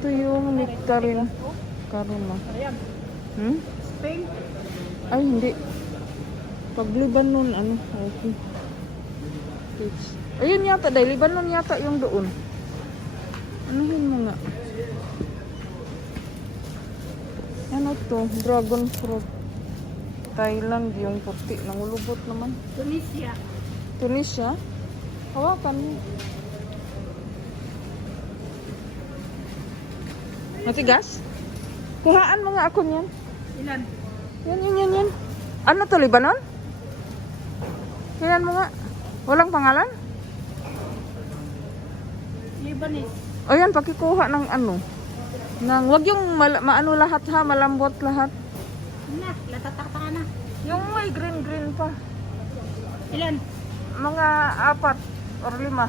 Ito yung nectarine. Karuma. Hmm? Spain. Ay, hindi. Pag Lebanon, ano? Okay. Peach. Ayun yata, dahil Lebanon yata yung doon. Anuhin mo nga. Ano to? Dragon fruit. Thailand, yung puti. Nangulubot naman. Tunisia. Tunisia? Hawakan mo. Matigas? Kuhaan mo nga ako niyan. Ilan? Yan. Ano to, Lebanon? Kuhaan mo nga. Walang pangalan? Lebanese. O yan, pakikuha ng ano. Wag yung maano lahat ha, malambot lahat. Na, latatak ka na. Yung may green pa. Ilan? Mga 4 or 5.